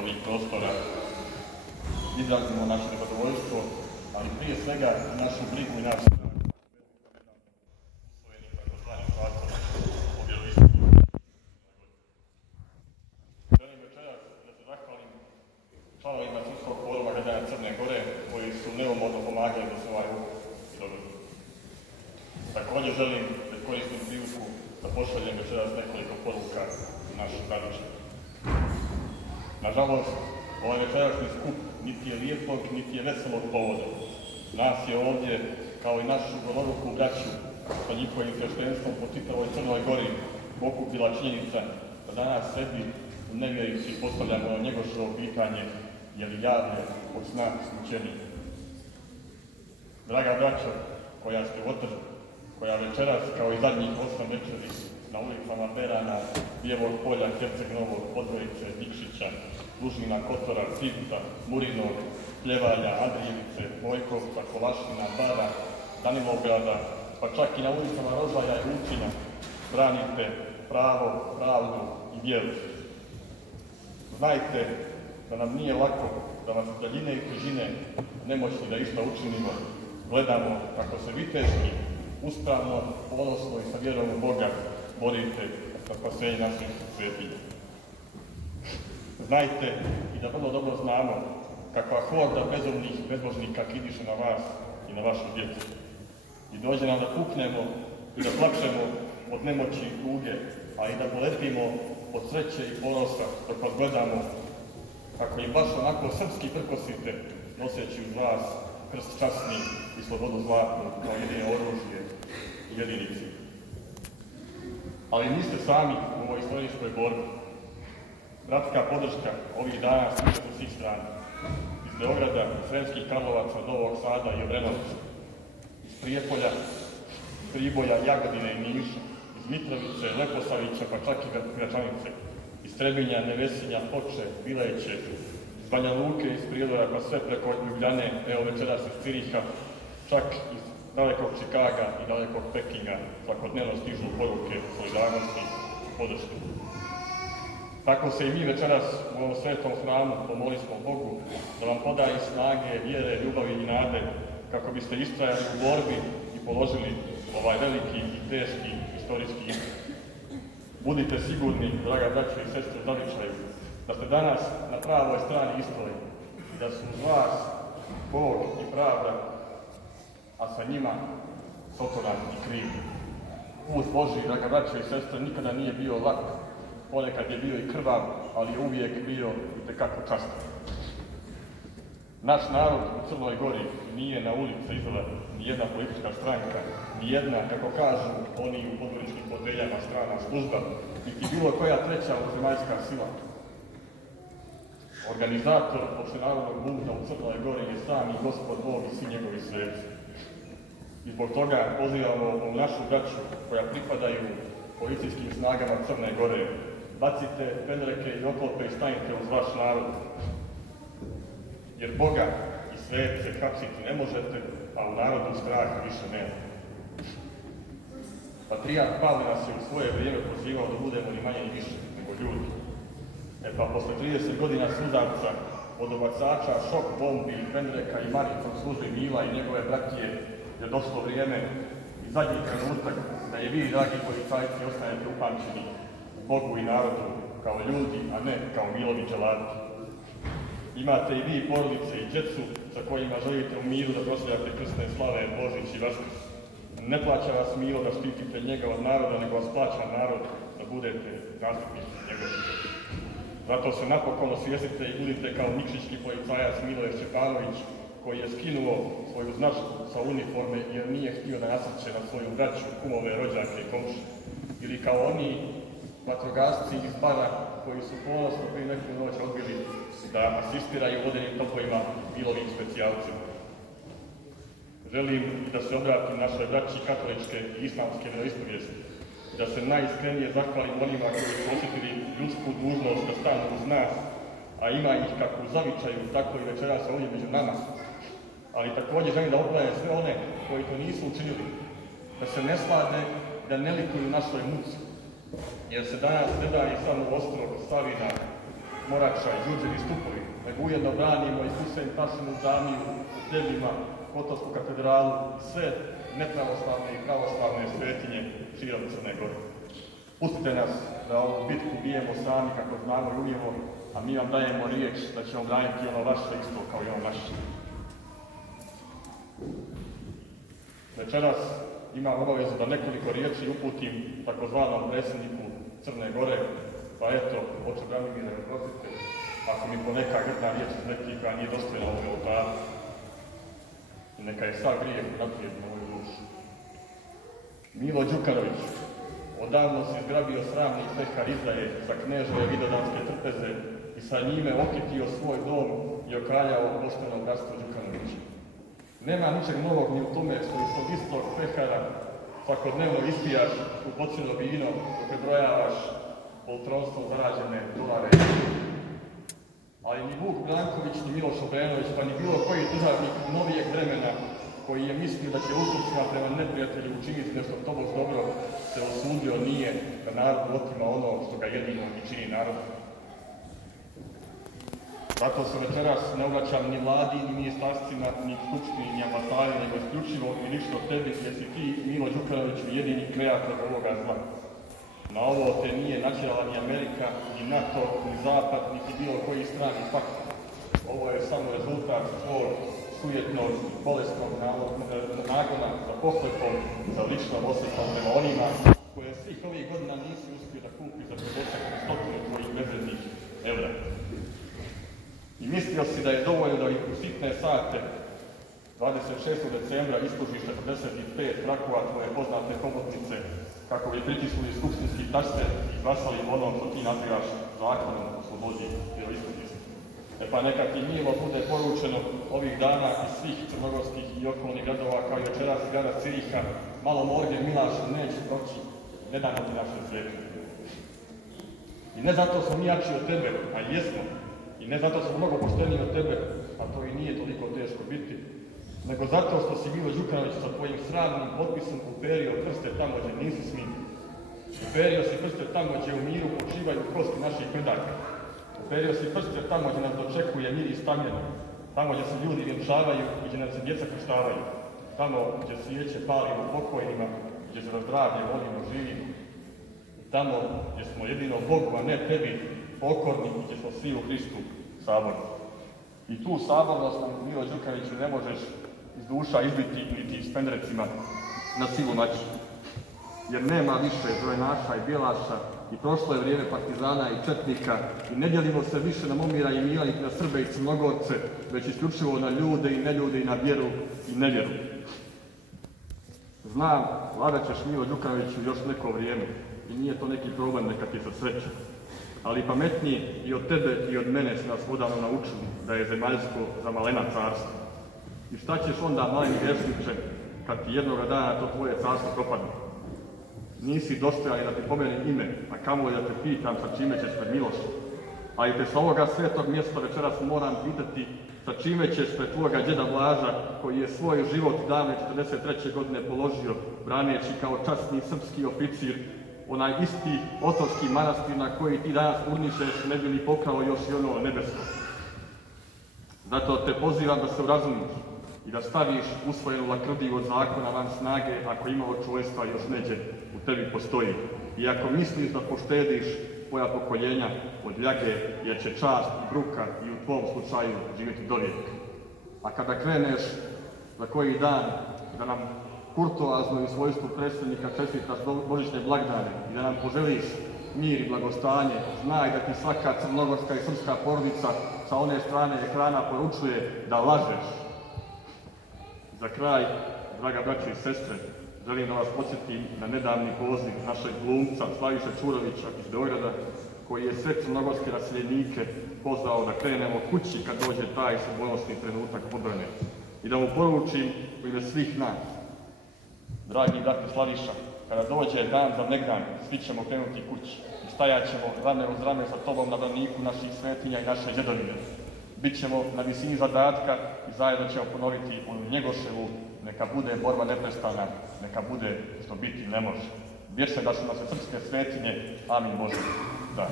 ovih prostora izrazimo naše zadovoljstvo, ali prije svega našu brigu i naš usvojeni takozvani zakon o vjeroispovjedanju. Želim večeras da se zahvalim članovima Srpskog foruma građana Crne Gore koji su neumorno pomagali da se ovaj ukup dogodi. Također želim da koristim priliku da pošaljem večeras nekoliko poruka naših radičara. Nažalost, ovaj večerašnji skup niti je lijepog, niti je veselog povoda. Nas je ovdje, kao i našu goloruku braću, sa njihovim sveštenstvom po čitavoj Crnoj Gori okupila činjenica da danas sebi u nevjerici postavljamo na Njegoševo pitanje je li javlje od sna smućeniji. Draga braćo, koja ste u otrvu, koja večeras, kao i zadnjih 8 večeri, na ulicama Berana, Bijevog polja, Herceg Novog, Podgorice, Nikšića, Lužnina, Kotora, Cipta, Murinog, Pljevalja, Andrijevice, Vojkovca, Kolašina, Bara, Danilovgrada, pa čak i na ulicama Rožaja i Lučina, branite pravo, pravdu i vjeru. Znajte da nam nije lako, da vas iz daljine i težine nemoćni da išta učinimo. Gledamo kako se viteški, uspravno, ponosno i sa vjerom u Boga borite za spasenje naših svetinja. Znajte i da vrlo dobro znamo kakva horda bezumnih bezbožnika kidiše na vas i na vašu djecu. I dođe nam da puknemo i da plačemo od nemoći i tuge, a i da poletimo od sreće i ponosa dok vas gledamo kako im baš onako srpski prkosite noseći uz vas krst časni i slobodu zlatnu kao jedine oružje i jedini cilj. Ali niste sami u ovoj istorijskoj borbi. Bratska podrška ovih dana stiže sa svih strana. Iz Beograda, Sremskih Karlovaca, Novog Sada i Obrenovca. Iz Prijepolja, Priboja, Jagodine i Niša. Iz Mitrovice, Leposavića, pa čak i Gračanice. Iz Trebinja, Nevesinja, Foče, Bileće, iz Banja Luke, iz Prijedora, pa sve preko Ljubljane, evo večeras iz Ciriha, čak iz dalekog Čikaga i dalekog Pekinga svakodnevno stižu poruke solidarnosti i podrške. Tako se i mi večeras u ovom svetom hramu pomolismo Bogu da vam podaje snage, vjere, ljubavi i nade kako biste istrajali u borbi i položili ovaj veliki i teški istorijski ispit. Budite sigurni, draga braćo i sestre zavičaju, da ste danas na pravoj strani istorije i da su uz vas Bog i pravda, a sa njima Sotoran i kriv. Put Božji, draga braćo i sestre, nikada nije bio lak. Ponekad je bio i krvav, ali je uvijek bio itekako častan. Naš narod u Crnoj Gori nije na ulici izvela ni jedna politička stranka, ni jedna, kako kažu oni u podgoričkim foteljama, strana služba, niti bilo koja treća zemaljska sila. Organizator opštenarodnog bunta u Crnoj Gori je sami Gospod Bog i svi njegovi sveci. I zbog toga pozivamo u našu braću koja pripadaju policijskim snagama Crne Gore. Bacite pendreke i oklope i stanite uz vaš narod. Jer Boga i svece hapsiti ne možete, a u narodu straha više nema. Patrijarh Pavle nas je u svoje vrijeme pozivao da budemo ni manje ni više nego ljudi. Pa posle 30 godina suzavca od obacača, šok bombi, pendreka i marica u službi Mila i njegove bratije je došlo vrijeme i zadnji trenutak da je vi, dragi policajci, ostanete upamćeni Bogu i narodu kao ljudi, a ne kao Milovi dželati. Imate i vi porodice i djecu sa kojima želite u miru da proslavljate krsne slave, Božić i Vaskrs. Ne plaća vas Milo da štitite njega od naroda, nego vas plaća narod da budete zastupnici njegovi. Zato se napokon osvijestite i budite kao nikšićki policajac Miloje Šćepanović, koji je skinuo svoju značku sa uniforme jer nije htio da nasrće na svoju braću, kumove, rođake i komšije. Ili kao oni vatrogasci iz Bara koji su ponosno prije neku noć odbili da asistiraju vodenim topovima Milovim specijalcima. Želim da se obratim našoj braći katoličke i islamske vjeroispovijesti i da se najiskrenije zahvalim onima koji su osjetili ljudsku dužnost da stanu uz nas, a ima ih kako u zavičaju, tako i večeras ovdje među nama. Ali također želim da obrajem sve one koji to nisu učinili, da se ne slade, da ne likuju našoj muci, jer se danas ne daje samo ostrog Savina morača i đurđevi stupovi, nego ujedno branimo i Husein Pašinu džamiju u Pljevljima, Kotorsku katedralu i sve nepravoslavne i pravoslavne svetinje širom Crne Gore. Pustite nas da ovu bitku bijemo sami kako znamo i umijemo, a mi vam dajemo riječ da ćemo braniti ono vaše isto kao i ono naše. Večeras imam obavezu da nekoliko riječi uputim takozvanom predsjedniku Crne Gore, pa eto, oče Branimire, oprostite, ako mi poneka grdna riječ izleti koja nije dostojna ovog oltara. I neka je sav grijeh naprijed na moju dušu. Milo Đukanović, odavno si zgrabio sramni pehar izdaje za kneževe vidovdanske trpeze i sa njime okitio svoj dom i okaljao pošteno bratstvo Đukanovića. Nema ničeg novog ni u tome što iz tog istog pehara svakodnevno ispijaš u pocjeno vino dok prebrojavaš poltronstvom zarađene dolare. Ali ni Vuk Branković, ni Miloš Obrenović, pa ni bilo koji državnik novijeg vremena koji je mislio da će ustupcima prema neprijatelju učiniti nešto tobož dobro, se osudio nije da narodu otima ono što ga jedino i čini narod. Zato se večeras ne obraćam ni vladi, ni ministarstvima, ni skupštini, ni ambasadi, nego isključivo i lično tebi, jer si ti, Milo Đukanoviću, jedini kreator ovoga zla. Na ovo te nije natjerala ni Amerika, ni NATO, ni Zapad, niti bilo koji strani faktor. Ovo je samo rezultat tvog sujetnog i bolesnog nagona za pohlepom, za ličnom osjećom prema onima koje svih ovih godina nisi uspio da kupi za predočak na stotinu tvojih bezrednih evra. I mislio si da je dovoljno da ih u sitne sate 26. decembra istužiš 45 krakova tvoje poznate hobotnice kako bi pritisnuli skupštinski tašter i izglasali ono što ti nazivaš zakonom o slobodi i o istinitosti. Pa neka ti milo bude poručeno ovih dana iz svih crnogorskih i okolnih gradova kao i večeras iz grada Ciriha, malo morge Milaš neće proći, ne damo ti naše zvezde. I ne zato smo mi jači od tebe, a jesmo, i ne zato smo mnogo pošteniji od tebe, a to i nije toliko teško biti, nego zato što si Milo Đukanović sa tvojim sramnim potpisom uperio prste tamo gdje nisu smili. Uperio si prste tamo gdje u miru počivaju kosti naših predaka. Uperio si prste tamo gdje nas dočekuje mir i stamljeno. Tamo gdje se ljudi vjenčavaju i gdje nam se djeca krštavaju. Tamo gdje svijeće palimo pokojnima, gdje se za zdravlje volimo živimo. Tamo gdje smo jedino Bogu, a ne tebi, pokorni i gdje smo svi u Hristu saborni. I tu sabornost nam, Milo Đukanoviću, ne možeš iz duša izbiti niti s pendrecima na silu naći. Jer nema više zelenaša i bijelaša i prošlo je vrijeme partizana i četnika i ne dijelimo se više na Momira i Mila niti na Srbe i Crnogorce, već isključivo na ljude i neljude i na vjeru i nevjeru. Znam, vladat ćeš Milo Đukanoviću još neko vrijeme i nije to neki problem, neka ti se sreće. Ali pametniji i od tebe i od mene su nas odavno naučili da je zemaljsko za malena carstvo. I šta ćeš onda, maleni grešniče, kad ti jednoga dana to tvoje carstvo propadne? Nisi dostojan da ti pomenem ime, a kamoli da te pitam sa čime ćeš pred Milošem. Ali te sa ovoga svetog mjesta večeras moram pitati sa čime ćeš pred tvoga djeda Blaža, koji je svoj život davne 43. godine položio, braneći kao časni srpski oficir onaj isti otovski manastir na koji ti danas urnišeš, ne bi li pokrao još i ono nebesko. Zato te pozivam da se urazumiš i da staviš usvojenu lakrdiju od zakona van snage ako imalo čovjeka još neđe u tebi postoji. I ako misliš da poštediš tvoja pokoljenja od ljage, jer će čast i bruka i u tvom slučaju živjeti dovijek. A kada kreneš za koji dan da nam kurtoazno i svojstvu predsjednika čestitaš božićne blagdane i da nam poželiš mir i blagostanje, znaj da ti svaka crnogorska i srpska porodica sa one strane ekrana poručuje da lažeš. Za kraj, draga braćo i sestre, želim da vas podsjetim na nedavni poziv našeg glumca Slaviše Čurovića iz Beograda, koji je sve crnogorske naseljenike pozvao da krenemo kući kad dođe taj sudbonosni trenutak odbrane. I da mu poručim u ime svih nas, dragi brate Slaviša, kada dođe dan za negdan, svi ćemo krenuti kući i stajat ćemo rame uz rame sa tobom na braniku naših svetinja i naše djedovine. Bićemo na visini zadatka i zajedno ćemo ponoviti onu Njegoševu, neka bude borba neprestana, neka bude što biti ne može. Vječno da su nas srpske svetinje, amin Bože. Da.